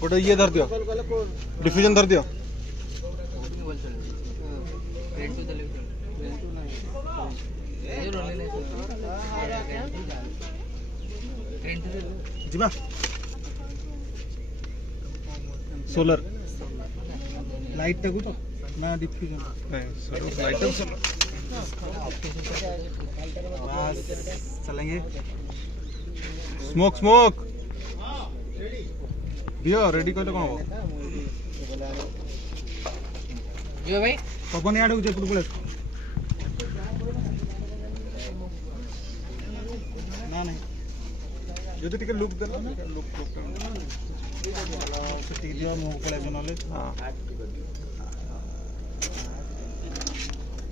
गोटे ये धर दियो डिफ्यूजन धर दियो जीवा सोलर लाइट तक तो ना डिफ्यूजन नहीं लाइट तक सोलर बस चलेंगे स्मोक स्मोक दियो रेडी कहले कौन हो दियो भाई पवन याड हो जे पुरपुले ना नहीं যদি টিকে লুক দেন লুক সেটি দিও মুখ পড়ে জনলে हां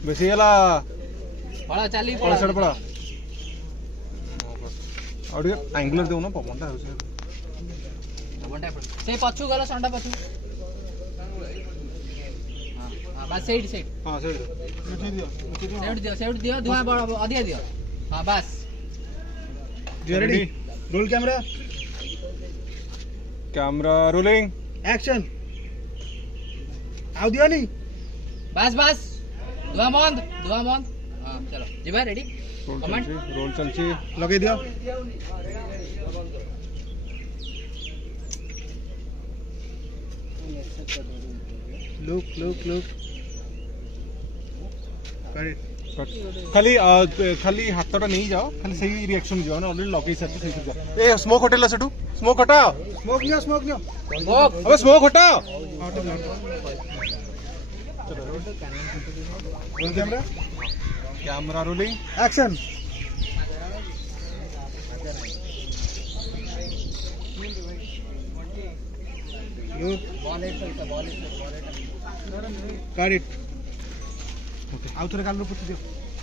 বেশি এলা বড় চালি পড়া সেট পড়া আর টিকে অ্যাঙ্গুলার দেও না পবনটা হচ্ছে পবনটা সে পছু গলা সন্ডা পছু हां हां बस साइड साइड हां साइड साइड दियो धुआं बड़ अधिया दियो हां बस you ready roll camera camera rolling action आउ दियो नहीं बस बस धुआं बंद हां चलो जीवा रेडी कमेंट रोल चलची लगे दियो लुक करेक्ट खाली खाली हाथटा नहीं जाओ खाली सही रिएक्शन जाओ ना ऑलरेडी लॉक हिसाब से सही जाओ ए स्मोक होटल सेटू स्मोक हटाओ स्मोक नियो अबे स्मोक हटाओ roll camera camera rolling action look ball it got it आउ थोड़े काल रो पुछ दियो